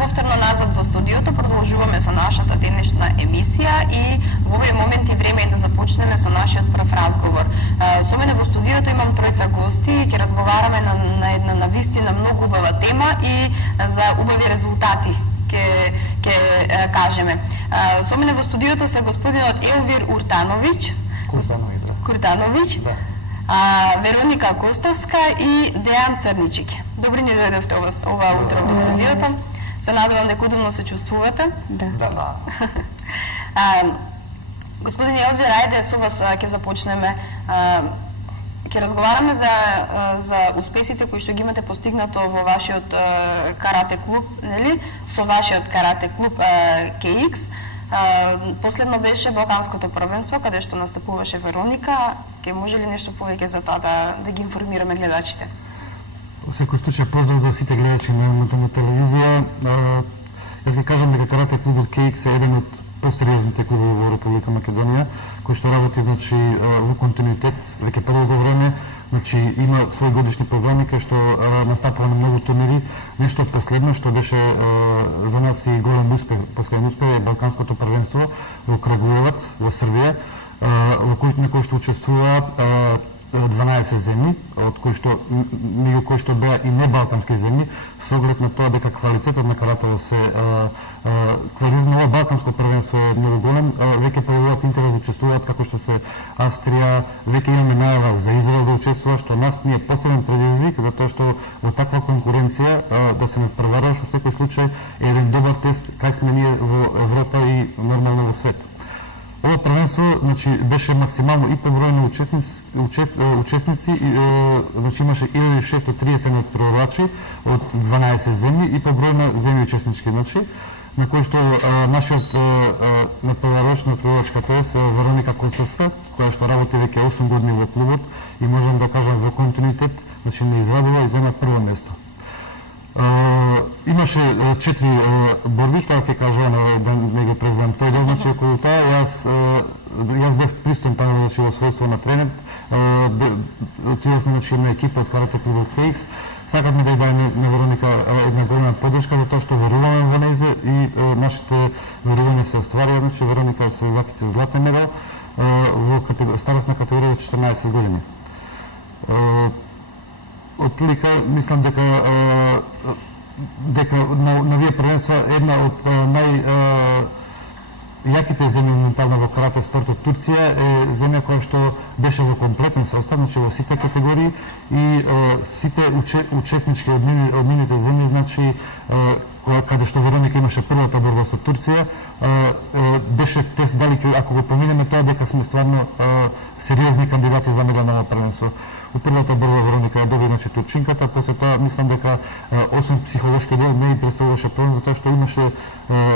повторно назад во студиото, продолжуваме со нашата денешна емисија и во овој момент и време е да започнеме со нашиот прв разговор. Со мене во студиото имам тројца гости и ќе разговараме на една навистина многу убава тема и за убави резултати ќе кажеме. Со мене во студиото се господинот Елвир Уртановиќ, Куртановиќ, Вероника Костовска и Дејан Црничик. Добри ни дојдовте ова утро во студиото. Се надевам дека удобно се чувствувате. Да. Господин Елвир, ајде со вас ќе започнеме. Ќе разговараме за успесите кои што ги имате постигнато во вашиот карате клуб, нели? Со вашиот карате клуб KX. Последно беше Балканското првенство, каде што настапуваше Вероника. Ке може ли нешто повеќе за тоа да ги информираме гледачите? Во секој случај поздрав до сите гледачи на телевизија. Јас ги кажам дека карате клубот KX е еден од посериозните клубови во Република Македонија, кој што работи во континуитет веќе подолго време. Има своји годишни програми кај што настапува на многу турнири. Нешто последно што беше за нас и голем успех, последен успех е Балканското првенство во Крагуевац, во Србија, на кој што учествува 12 земји, од меѓу кои што беа и небалкански земји, со оглед на тоа дека квалитетот на каратево квалитетот на ова балканско првенство е многу голем. Веќе појавуваат интерес да учествуваат, како што се Австрија, веќе имаме најава за Израел да учествува, што нас ни е посебен предизвик, затоа што во таква конкуренција да се надпреваруваш во секој случај е еден добар тест кај сме ние во Европа и нормално во свет. Ова првенство беше максимално и по број на учесници, имаше 1630 надпреварувачи од 12 земји и по број на земји учеснички, на кој што нашиот надпреварувачка, тоест Вероника Костовска, која што работи веќе 8 години во клубот и можам да кажам во континуитет, не извадува и зема прво место. Имаше 4 борби, тоа ќе кажува да не го презам тој дел, околу тоа. Јас бев пристан таму во својство на тренер, отидовме една екипа од карате клубот KX. Сакавме да ја дајме на Вероника една голема поддршка, затоа што веруваме во нејзе и нашите верувања се остварија. Вероника се закити златен медал во старосна категорија 14 години. Отприлика, мислам дека на овие првенства една од јаките земји моментално во карате спортот Турција е земја која што беше во комплетен состав, во сите категории и сите учеснички од нивните земји, каде што Вероника имаше првата борба со Турција, беше тест дали ако го поминеме тоа дека сме стварно сериозни кандидати за медал на ова првенство. Во првата борба Вероника ја доби турчинката, после тоа мислам дека освен психолошки дел не ја представуваше проблем, затоа што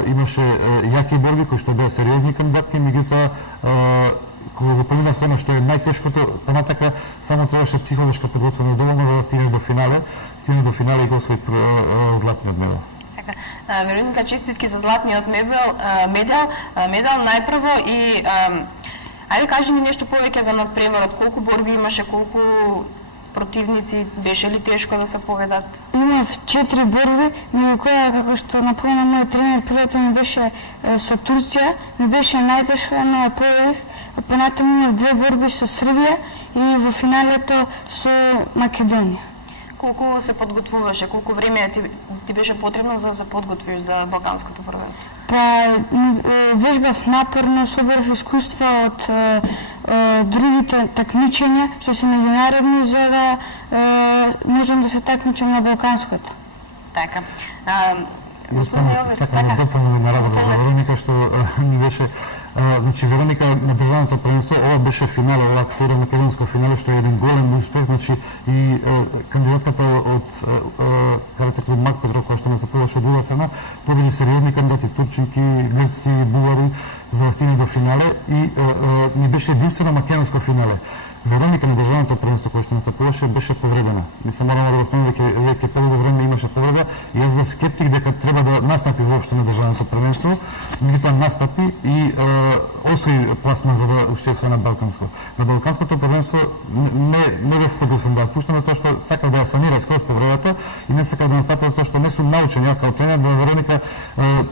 имаше јаки борби кои што беа сериозни кандидатки, меѓутоа кога го поминав тоа што е најтешкото, понатака само требаше психолошка подготвена доволно за да стигнеш до финале. Стигна до финале и го освои златниот медал. Вероника, честитки за златниот медал најпрво и ајде кажи ни нешто повеќе за надпреварот, колку борби имаше, колку противници, беше ли тешко да се победат? Имав 4 борби, меѓу која, како што напомна мојот тренер, првата ми беше со Турција, ми беше најтешка, но ја победив. Понатаму имав 2 борби со Србија и во финалето со Македонија. Колку се подготвуваше, колку време ти беше потребно за да се подготвиш за Балканското првенство? Вежбав напорно, собрав искуства од другите такмичења, што се меѓународни, за да можам да се такмичам на Балканското. Така. Сакам да дополнам на работа за Вероника, што ни беше Вероника на државното првенство, ова беше финале, ова категорија македонско финале, што е еден голем успех, и кандидатката од карате клуб Мак Петро, која што настапуваше од друга страна, победи сериозни кандидати, турчинки, грци, бугари, за да стигне до финале и ни беше единствено македонско финале. Верониката на државното првенство кое што настапуваше беше повредена. Мислам мораме да го спомнеме веќе подолго време имаше повреда и јас бев скептик дека треба да настапи воопшто на државното првенство, меѓутоа настапи и освои пласман за да учествува на Балканско. На Балканското првенство не бев подготвен да пуштам затоа што сакав да ја санира скроз повредата и не сакав да настапи затоа што не сум научен ја као тренер да Вероника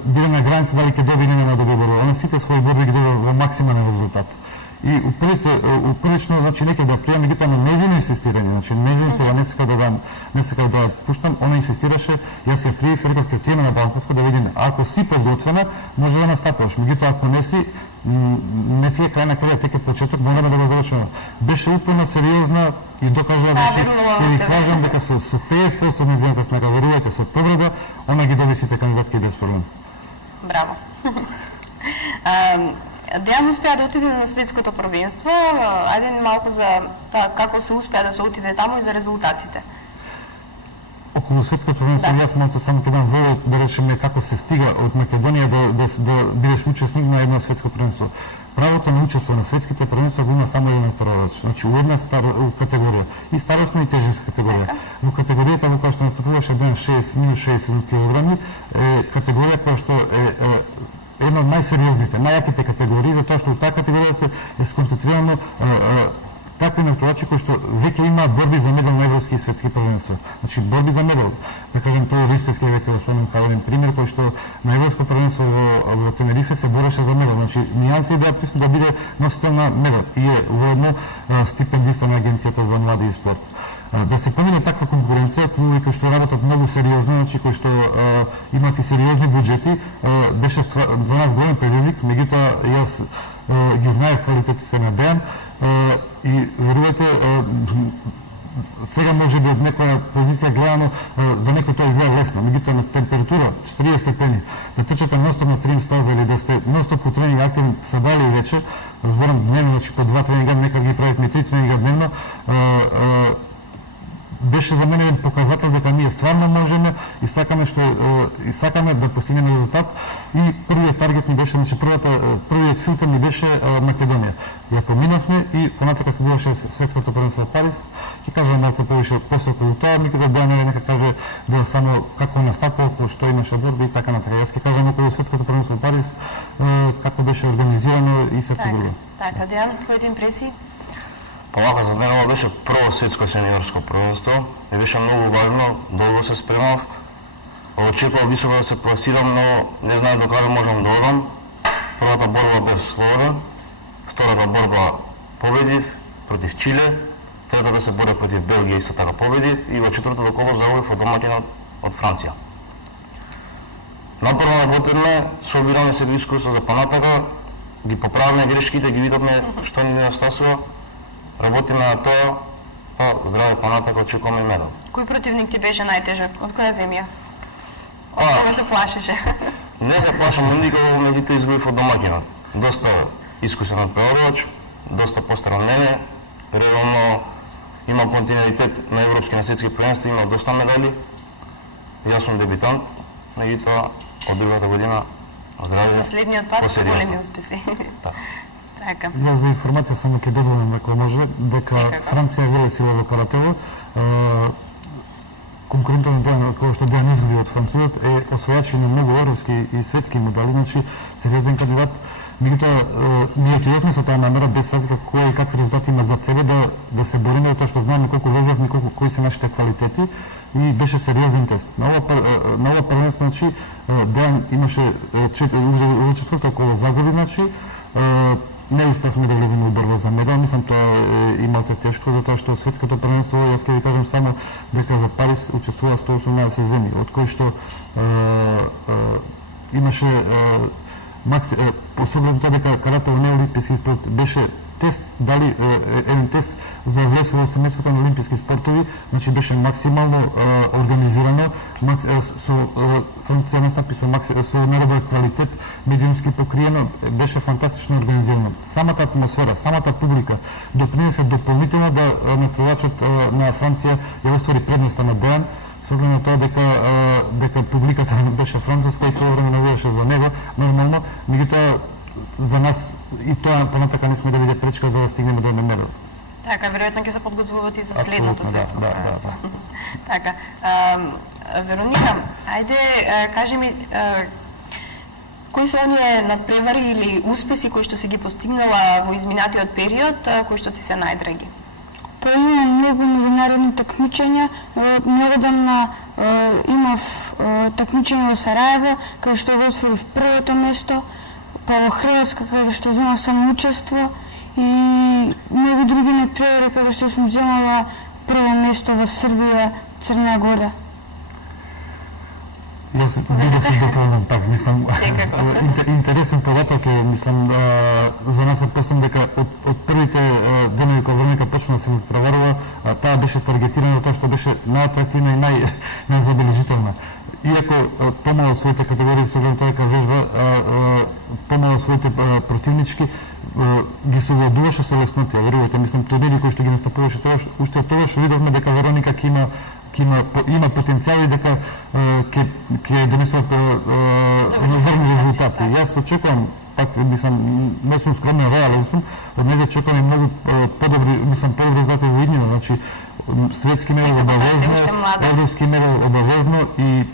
биде на граница дали ќе доби или нема да доби борба. Она сите своји борби ги доби во максимален резултат. И уприлично, значи, нека да пријам, меѓутоа на нејзино инсистирање, значи, нејзино тоа не сакав да пуштам, она инсистираше, јас ја пријав и реков, ќе отидеме на Балканско да видиме, ако си подготвена, може да настапуваш, меѓутоа ако не си, не ти е крај на кариера, тек е почеток, мораме да го завршиме. Беше упорна, сериозна и докажа, значи, ќе ви кажам дека со 50% од нејзината снага, верувајте, со повреда, она ги доби сите кандидатки без проблем. Браво. Дејан успеа да отиде на светското првенство. Ајде малку за тоа како се успеа да се отиде таму и за резултатите. Околу светското првенство јас малку само ќе дам воля да речеме како се стига од Македонија да бидеш учесник на едно светско првенство. Правото на учество на светските првенства го има само еден првач, значи у една категорија, и старосна и тежинска категорија. Во категоријата во која што настапуваше ден 60 килограми, категорија која што е една од најсериозните, најаките категории, затоа што у таа категорија се е сконцентрирано такви натпреварачи кои што веќе имаат борби за медал на европски и светски првенства. Значи борби за медал. Да кажем тоа Ристевски веќе го спомнам како еден пример кој што на европско првенство во Тенерифе се бореше за медал. Значи нијанси беа присутни да биде носител на медал и е воедно стипендиста на Агенцијата за млади и спорт. Да се помине таква конкуренција, клубови кои што работат многу сериозно, значи кои што имаат и сериозни буџети, беше за нас голем предизвик, меѓутоа јас ги знаев квалитетите на Дејан и верувајте, сега може би од некоја позиција гледано за некој тоа изгледа лесно, меѓутоа на температура 40 степени, да трчате ностоп на тренинг стаза или да сте ностоп по тренинг активен сабали и вечер, зборам дневно, значи по 2 тренинга, некад ги правихме 3 тренинга дневно, беше за мене показател дека ние стварно можеме и сакаме да постигнеме резултат и првиот таргет ни беше, значи првиот филтер ни беше Македонија. Ја поминавме и понатака се билаше светското првенство во Париз. Ќе кажам малку повише после околу тоа, никога да не нека каже да само како настапува, околу што имаше борби и така натаму. Јас ќе кажам околу светското првенство во Париз како беше организирано и се друго. Така, Дејан, твоите импресии? Овака за мене ова беше прво светско сениорско првенство и беше многу важно, долго се спремав. Очекував високо да се пласирам, но не знаев до каде можам да одам. Првата борба бев слободен, втората борба победив против Чиле, третата се борев против Белгија исто така победив и во четвртото коло загубив од домаќинот од Франција. Напорно работевме, собираме се до искуство за понатака, ги поправиме грешките, ги видовме што ни недостасува. Работиме на тоа, па здраве понатака, очекуваме и медал. Кој противник ти беше најтежок? Од која земја? Од кога се плашеше? Не се плашам, никога меѓутоа изгубив од домаќинот. Доста искусен надпреварувач, доста постар од мене, реално има континуитет на европски на светски првенства, има доста медали. Јас сум дебитант, меѓутоа од другата година здраве. Следниот пат со големи успеси. Така. Јас за информација само ќе додадам ако може дека Франција веле сила во каратело. Конкурентот на Дејан, кој што Дејан изгуби од французот, е освојач на многу европски и светски медали, значи сериозен кандидат. Меѓутоа ние отидовме со таа намера без разлика кои и какви резултати имат за себе да се бориме, тоа што знаеме колку везавме, кои се нашите квалитети и беше сериозен тест. На ова првенство, значи Дејан имаше четврто коло загуби, значи не успевме да влеземе во борба за медал, мислам тоа е малце тешко, затоа што светското првенство, јас ќе ви кажам само дека во Париз учествува 118 земји, од кои што имаше особено тоа дека каратело не олимписки спорт беше тест, дали еден тест за влез во семејството на олимписки спортови, значи беше максимално организирано, со Франција настапи со најдобар квалитет, медиумски покриено, беше фантастично организирано. Самата атмосфера, самата публика допринесе дополнително да надпреварачот на Франција ја оствари предноста на Дејан, со оглед на тоа дека публиката беше француска и цело време навијаше за него, нормално, меѓутоа за нас и тоа понатака не сме да биде пречка за да стигнеме до медал. Така, веројатно ќе се подготвувате и за следното светско првенство. Така, Вероника, ајде кажи ми кои се оние надпревари или успеси кои што си ги постигнала во изминатиот период, кои што ти се најдраги? Па имам многу меѓународни такмичења. Неодамна имав такмичење во Сараево, каде што го освоив првото место, па во Хрватска, каде што земав самоучество, и многу други надпревари каде што сум земала прво место во Србија, Црна Гора. Јас би да се дополнам пак, мислам, интересен податок е, мислам, за нас е постам дека од првите денови кога Вероника почна да се надпреварува, таа беше таргетирана тоа што беше најатрактивна и најзабележителна. Иако помало од своите категории со тоа дека вежба, помало од своите противнички, ги совладуваше со леснотија, верувате, мислам, турнири кои што ги настапуваше тогаш, уште тогаш видовме дека Вероника има потенцијал и дека ќе донесува верни резултати. Јас очекувам, пак мислам, не сум скромен, реален сум, од нега очекувам и многу подобри резултати во иднина, значи светски медал обавезно, европски медал обавезно и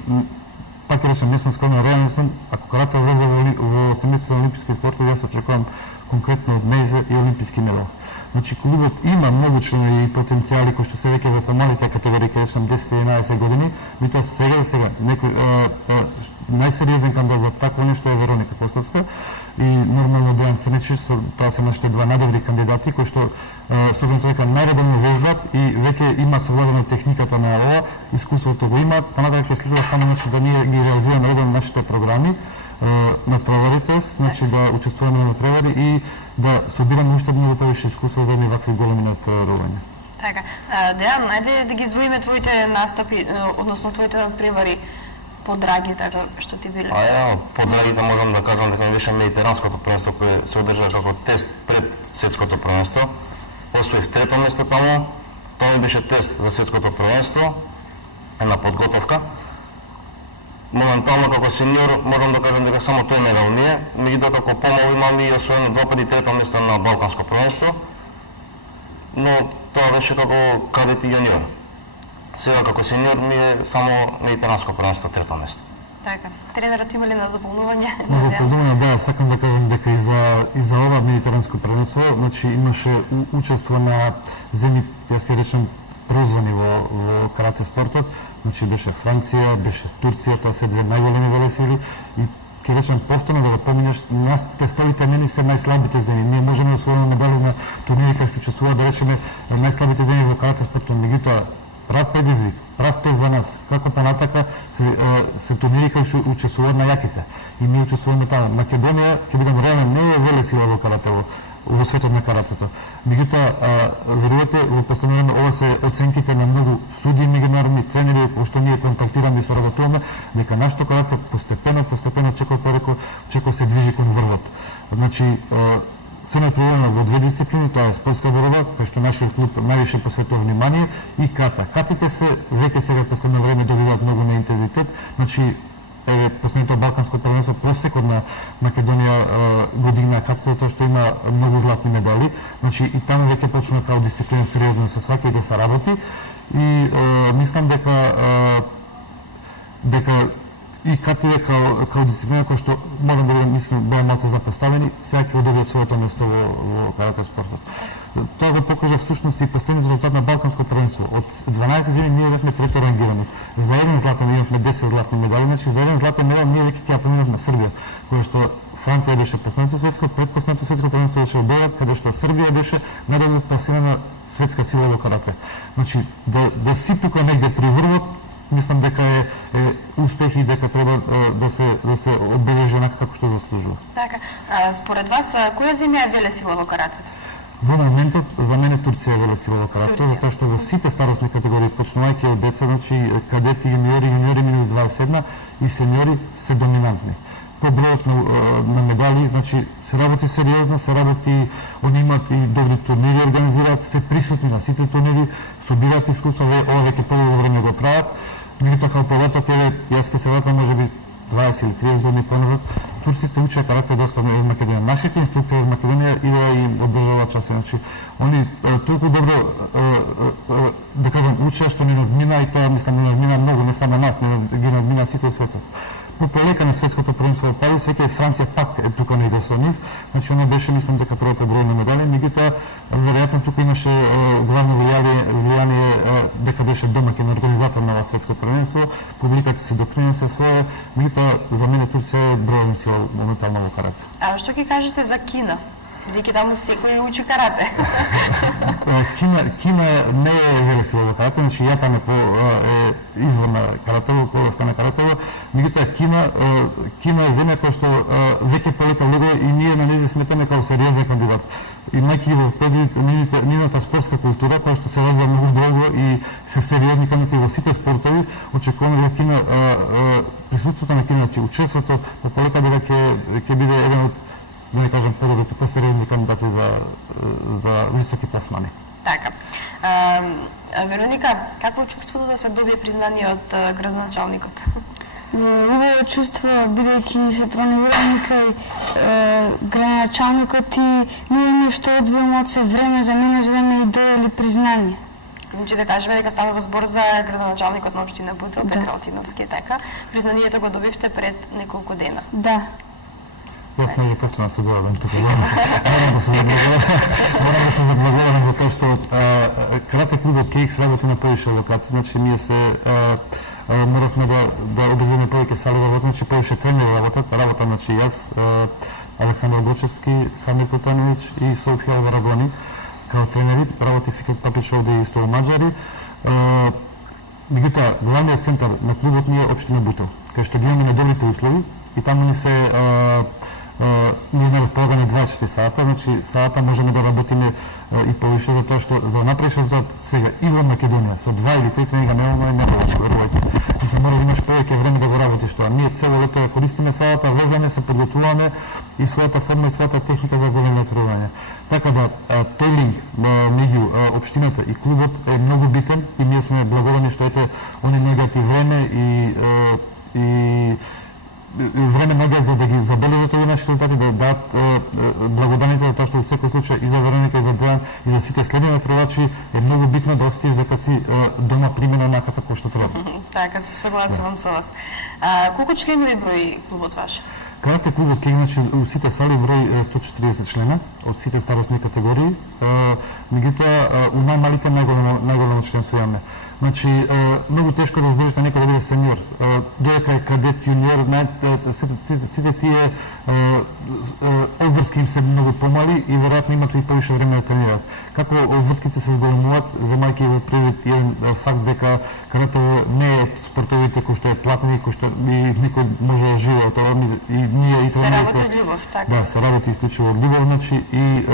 пак речем, не сум скромен, реален сум, ако карате влезе во семејството на олимписки спортови, јас очекувам конкретно од нејзе и олимписки медал. Значи, клубот има многу членови и потенцијали кои што се веќе во помалите категории, ке речем 10-11 години, меѓутоа сега некој најсериозен кандидат за такво нешто е Вероника Костовска и нормално Дејан Црничич, тоа се нашите два најдобри кандидати кои што со дека најредовно вежбат и веќе има совладена техниката на ова, искуството го има, понатаму ќе следува само значи да ние ги реализираме редовно нашите програми надпреварите, значи да учествуваме на надпревари и да собираме уште многу повеќе искуство за вакви големи надпреварувања. Така, Дејан, ајде да ги издвоиме твоите настапи, односно твоите надпревари подраги, така што ти биле? Подрагите можам да кажам дека ми беше медитеранското првенство кое се одржа како тест пред светското првенство. Освоив трето место таму, тоа ми беше тест за светското првенство, една подготовка. Моментално како сеньор можам да кажам дека само тој медал ми е, меѓутоа како помал имам и освоено 2 пати трето место на Балканско првенство, но тоа беше како кадет и јуниор. Сега како сеньор ми е само медитеранско првенство трето место. Така, тренерот има ли на дополнување? На дополнување, да, сакам да кажам дека и за ова медитеранско првенство, значи имаше учество на земји, јас ќе речем, прозвани во карате спортот, значи беше Франција, беше Турција, тоа се две најголеми велесили и ќе речем повторно да го поминеш, нас тестовите мени се најслабите земји. Ние можеме да освоиме медали на турнири кои што учествуваат, да речеме, најслабите земји во карате спортот, меѓутоа прав предизвик, прав тест за нас. Како понатака се турнири кои што учествуваат на јаките и ние учествуваме таму. Македонија, ќе бидам реален, не е велесила во карате во светот на каратето. Меѓутоа, верувате, во последно време ова се оценките на многу суди, меѓународни тренери, кои што ние контактираме и соработуваме, дека нашето карате постепено, чекор се движи кон врвот. Значи, се најпреварено во две дисциплини, тоа е спортска борба, кај што нашиот клуб највише посветува внимание, и ката. Катите се веќе сега последно време добиваат многу на интензитет, значи последното Балканско првенство просекот на Македонија го дигна катата тоа што има многу златни медали. Значи и таму веќе почна као дисциплина сериозно да се сваќа и да се работи и мислам дека и кативе као дисциплина кој што морам да мислам беа малце запоставени, сега ќе добијат своето место во карате спортот. Тоа го покажа всушност и последниот резултат на Балканско првенство. Од 12 земи ние бевме трето рангирани. За еден златен имавме 10 златни медали, значи за еден златен медал ние веќе ќе ја поминавме Србија, која што Франција беше последното светско, предпоследното светско првенство беше во Белград, каде што Србија беше најдобро пласирана светска сила во карате. Значи да сипука негде при врвот, мислам дека е успех и дека треба да се одбележи онака како што заслужува. Така, според вас која земја е велесила во каратето? Во моментот за мене Турција е велесила во каратето, затоа што во сите старосни категории, почнувајќи од деца, значи кадети, јуниори минус 21 и сеньори се доминантни. По бројот на медали, значи се работи сериозно, се работи, они имаат и добри турнири, организираат, се присутни на сите турнири, собираат искуство, ова веќе подолго време го прават. Меѓутоа како податок, јас ќе се вратам можеби 20 или 30 години поназад, турците учат карате доста во Македонија. Нашите инструктори во Македонија идеа и одржуваат часови. Значи, они толку добро да кажам учат што ни надмина, и тоа мислам ни надмина многу, не само нас, ги надмина сите од светот. Но полека на светското првенство во Париз, веќе Франција пак е тука негде со нив. Значи, оно беше, мислам, дека прво по број на медали, меѓутоа веројатно тука имаше главно влијание дека беше домаќин организатор на ова светско првенство, публиката се допринесе свое, меѓутоа за мене Турција е бројна сила моментално во карате. А што ќе кажете за Кина? Бидејќи таму секој учи карате. Кина не е велесила во карате, значи Јапан е извор на каратево, половка на каратево, меѓутоа Кина е земја која што веќе полека влегува и ние на нејзе сметаме како сериозен кандидат. Имајќи во предвид нивната спортска култура, која што се развива многу долго и се сериозни кандидати во сите спортови, очекуваме во Кина присуството на Кина, значи учеството по полека дека ќе биде еден од, да не кажам, подобрите, посериозни кандидати за високи пласмани. Така. Вероника, какво е чувството да се добие признание од градоначалникот? Убаво чувство, бидејќи се проневираме кај градоначалникот и ние нешто одвојаме од се време за мене, за да ми дојдели признание. Значи да кажеме дека ставува збор за градоначалникот на општина Бутел, Петра Алтиновски, така. Признанието го добивте пред неколку дена. Да. Јас може повторно се дојдам тука. Морам да се заблагодарам за тоа што карате клубот Кейкс работи на повише локации. Значи ние се моравме да обезбедиме повеќе сали работа, значи повише тренери работат, значи јас, Александар Гочевски, Самир Котановиќ и Софија Варагони као тренери, работи Фикет Папич овде и исто Маđари. Меѓутоа, главниот центар на клубот ни е општина Бутел, кај што ги имаме недобрите услови и таму ни се ние на располагање 24 сата, значи сата можеме да работиме и повише за тоа што за напред резултат сега и во Македонија со 2 или 3 тренинга немаме, верувајте. И се мора да имаш повеќе време да го работиш тоа. Ние цело лето ја користиме салата, везаме се, подготвуваме и својата форма и својата техника за големо тренирање. Така да тој линк меѓу општината и клубот е многу битен и ние сме благодарни што ете они наоѓаат и време и време наоѓаат за да ги забележат овие наши резултати, да дадат благодарница за тоа што во секој случај и за Вероника и за Дејан и за сите следни првачи е многу битно да осетиш дека си дома примена онаква како што треба. Така, се согласувам со вас. Колку членови брои клубот ваш? Карате клубот Кейк, значи у сите сали број 140 члена од сите старосни категории, меѓутоа у најмалите најголемо членство имаме. Значи, многу тешко да издржите некој да биде сеньор. Додека е кадет, јуниор, сите тие обврски им се многу помали и веројатно имат и повише време да тренираат. Како обврските се зголемуваат, земајќи во предвид еден факт дека карате не е спортовите кои што е платени, кои што и некој може да живее од тоа, и ние и тренерите. Се работи љубов, така. Да, се работи исклучиво од љубов, значи и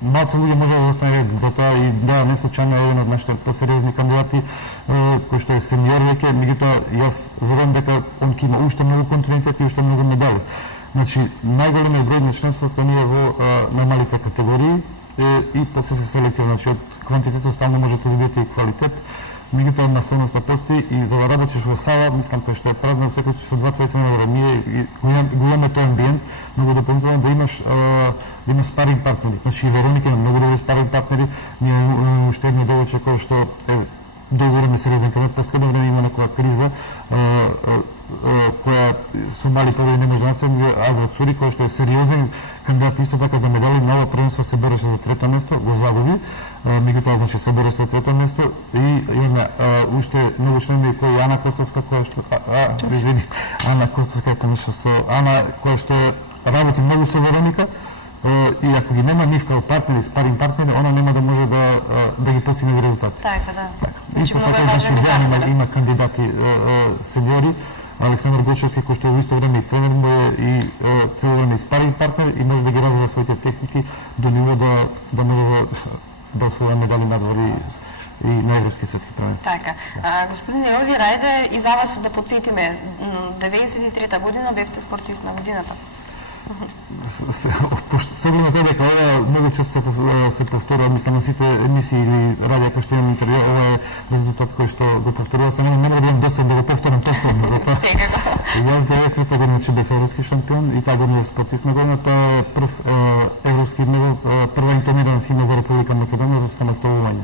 малце луѓе може да остане ред, затоа и да, не случајно е еден од нашите посериозни кандидати кој што е сениор веќе, меѓутоа јас верувам дека он ќе има уште многу континуитет и уште многу медали. Значи, најголемиот број на членството ни е во најмалите категории и после се селектира, значи од квантитетот стално можете да видите и квалитет, меѓутоа насојноста постои и за да работиш во сала, мислам кој што е празно секој со 2-3 на ние голем е тој амбиент, многу дополнително да имаш спаринг партнери. Значи и Вероника има многу добри спаринг партнери, ние имаме уште едно девојче кој што е долго време среден кандидат, последно време има некоја криза која со мали победи не може да настои, Азра Цури, кој што е сериозен кандидат исто така за медали, на ова првенство се бореше за трето место, го загуби, меѓутоа значи се бореше за трето место и имаме уште многу членови кои Ана Костовска, која што Ана Костовска која што работи многу со Вероника, и ако ги нема нив како партнери, спаринг партнери, она нема да може да ги постигне резултати. Така, да. Исто така значи Дејан има кандидати сеньори, Александар Гочевски кој што во исто време и тренер му е и цело време и спаринг партнер и може да ги развива своите техники до ниво да може да освои медали надвор и на европски светски првенства. Така. Господин Елви, рајде и за вас да потсетиме, 93-та година бевте спортист на годината. Особено тоа дека ова многу често се повторува, мислам на сите емисии или радио кои што имам интервју, ова е резултат кој што го повторува, само не мора да имам досад да го повторам повторно. Јас 93-та година че бев европски шампион и таа година спортистна година, тоа е прв европски медал, прва интонирана химна за Република Македонија за самостојување.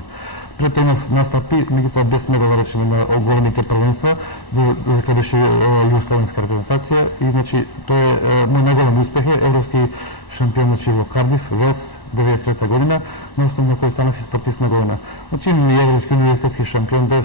Пред тоа имав настапи, меѓутоа без медал, да речеме, на големите првенства, дека беше југословенска репрезентација и значи тоа е мој најголем успех е европски шампион значи во Кардиф, Велс 93-та година, на основа на кој станав и спортистна година. Значи имам и европски универзитетски шампион, бев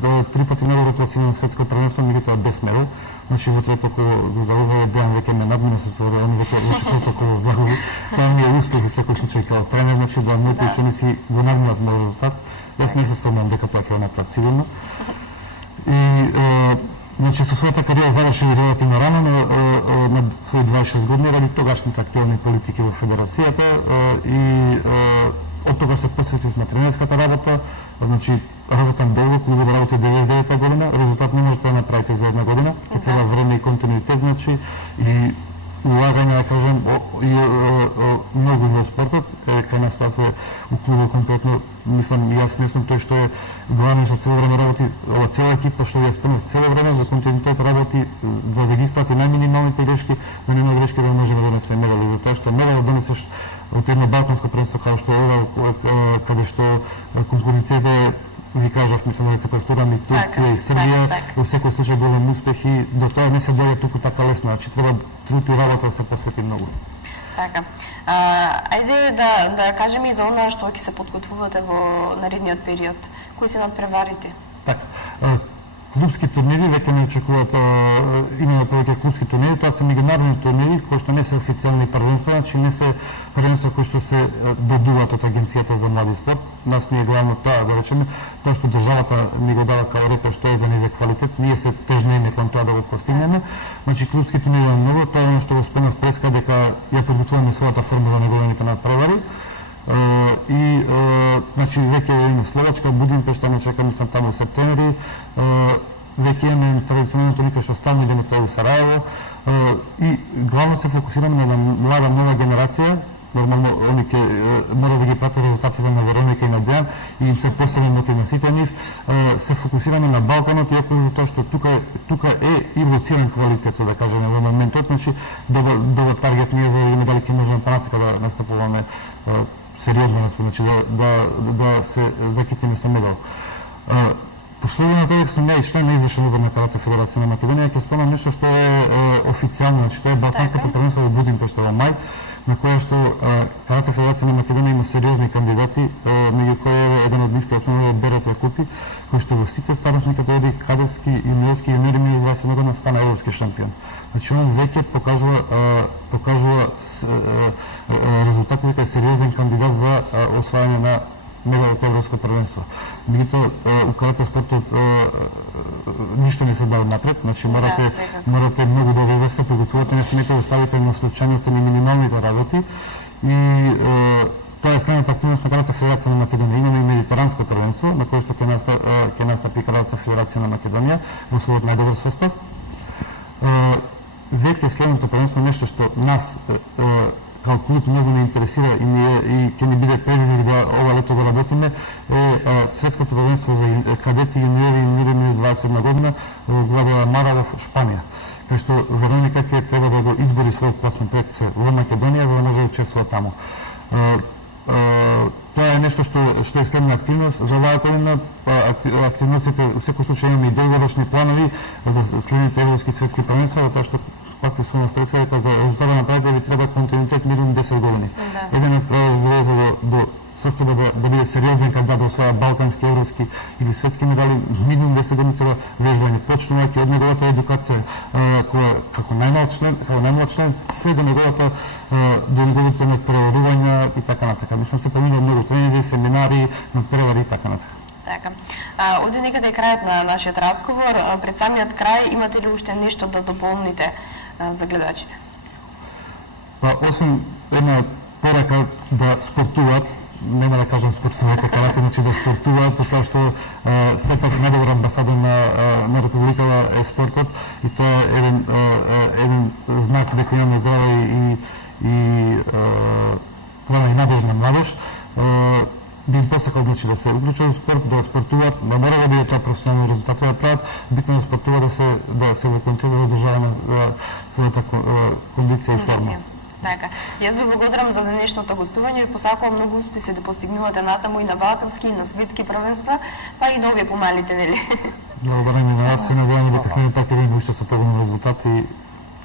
3 пати најдобро класиран на светско првенство, меѓутоа без медал. Значи во трето коло го загубив, Дејан веќе ме надмина со тоа, он веќе во четврто коло загуби. Тоа ми е успех во секој случај као тренер, значи да моите ученици го надминат мој резултат. Јас не се сомневам дека тоа ќе го направат сигурно. И значи со својата кариера заврши релативно рано, на своји 26 години, ради тогашните актуелни политики во федерацијата и од тогаш се посветив на тренерската работа, значи работам долго, клубот работи 99-та година, резултат не можете да направите за една година, и треба време и континуитет, значи и улагање, да кажем, и многу во спортот, кај нас тоа се у клубот конкретно, мислам, јас не сум тој што е главен што цело време работи, ова цела екипа што ја спомнав цело време за континуитет работи, за да ги испрати најминималните грешки, да нема грешки да можеме да донесеме медали, затоа што медал донесеш од едно балканско првенство као што е ова, каде што конкуренцијата ви кажав, мислам да се повторам и Турција и Србија, во секој случај голем успех и до тоа не се доаѓа туку така лесно, значи треба труд и работа да се посвети многу. Така. Ајде да кажеме и за она што ќе се подготвувате во наредниот период. Кои се надпреварите? Така. Клубски турнири веќе не очекуваат, имаме повеќе клубски турнири, тоа се меѓународни турнири кои што не се официјални првенства, значи не се првенства кои што се бодуваат од Агенцијата за млади спорт. Нас не е главно тоа, да речеме, тоа што државата ни го дава као репер што е за низек квалитет, ние се тежнеме кон тоа да го постигнеме. Значи клубски турнири е многу, тоа е оно што го спомнав преска дека ја подготвуваме својата форма за неголемите надпревари. И значи веќе има Словачка, Будимпешта, не чека, мислам таму во септември. Веќе имаме традиционалното никој што стално идеме тоа у Сараево. И главно се фокусираме на млада нова генерација. Нормално, они ќе мора да ги пратат резултатите на Вероника и на Дејан и им се посебен мотив на сите нив. Се фокусираме на Балканот и околу затоа што тука е и лоциран квалитет, да кажеме, во моментот. Значи, добар таргет ние за да видиме дали ќе можеме понатака да настапуваме сериозно, значи да се закитиме со медал. Пошто на тоа дека сум ја и член на извршен одбор на Карате Федерација на Македонија, ќе спомнам нешто што е официјално, значи тоа е Балканското првенство во Будимпешта во мај, на која што Карате Федерација на Македонија има сериозни кандидати, меѓу кои е еден од нив основно е Берет Јакупи, кој што во сите старосни категории, кадетски, јуниорски и јуниори меѓу 20 година стана европски шампион. Значи он веќе покажува резултати дека е сериозен кандидат за освајање на медал од европско првенство. Меѓутоа у карате спортот ништо не се дава напред, значи морате многу добро да се подготвувате, не смете да оставите на случајност на минималните работи и тоа е следната активност на Карате Федерација на Македонија. Имаме и медитеранско првенство на кое што ќе настапи Карате Федерација на Македонија во својот најдобар состав. Веќе следното првенство нешто што нас као клуб многу не интересира и ќе ни биде предизвик да ова лето го работиме е светското првенство за кадети, јуниори и јуниори меѓу 21 година во градот Мара во Шпанија, кај што Вероника ќе треба да го избори својот плас напред во Македонија за да може да учествува таму. Тоа е нешто што е следна активност за оваа година. Активностите во секој случај имаме и долгорочни планови за следните европски светски првенства, затоа што пак ви спомнав преска дека за резултата да направите ви треба континуитет минимум 10 години. Еден е разговор до состојба да биде сериозен кандидат да освоја балкански, европски или светски медали, минимум 10 години треба вежбање, почнувајќи од неговата едукација како најмлад член, све до неговите надпреварувања и така натака. Мислам се поминува многу тренинзи, семинари, надпревари и така натака. Така. Овде некаде е крајот на нашиот разговор. Пред самиот крај имате ли уште нешто да дополните за гледачите? Освен една порака да спортуваат, нема да кажам спортувајте карате, значи да спортуваат, затоа што сепак најдобар амбасадор на републиката е спортот и тоа е еден знак дека имаме здрава и надежна младеж. Би им посакал значи да се уклучат во спорт, да спортуваат, не мора да биде тоа професионални резултати да прават, битно е да спортува да се ваконтира за одржаване на својата кондиција и форма. Така. Јас ви благодарам за денешното гостување и посакувам многу успеси да постигнувате натаму и на балкански, и на светски првенства, па и на овие помалите, нели? Благодарам и на вас и надевам дека следниот пат ќе видиме уште со поголеми резултати.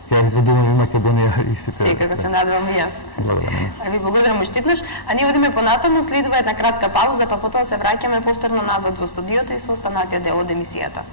Ја задоволам и Македонија и сите. Секако се надевам и јас. Благодарам. Ви благодарам уште еднаш, а ние одиме понатаму, следува една кратка пауза, па потоа се враќаме повторно назад во студиото и со останатиот дел од емисијата.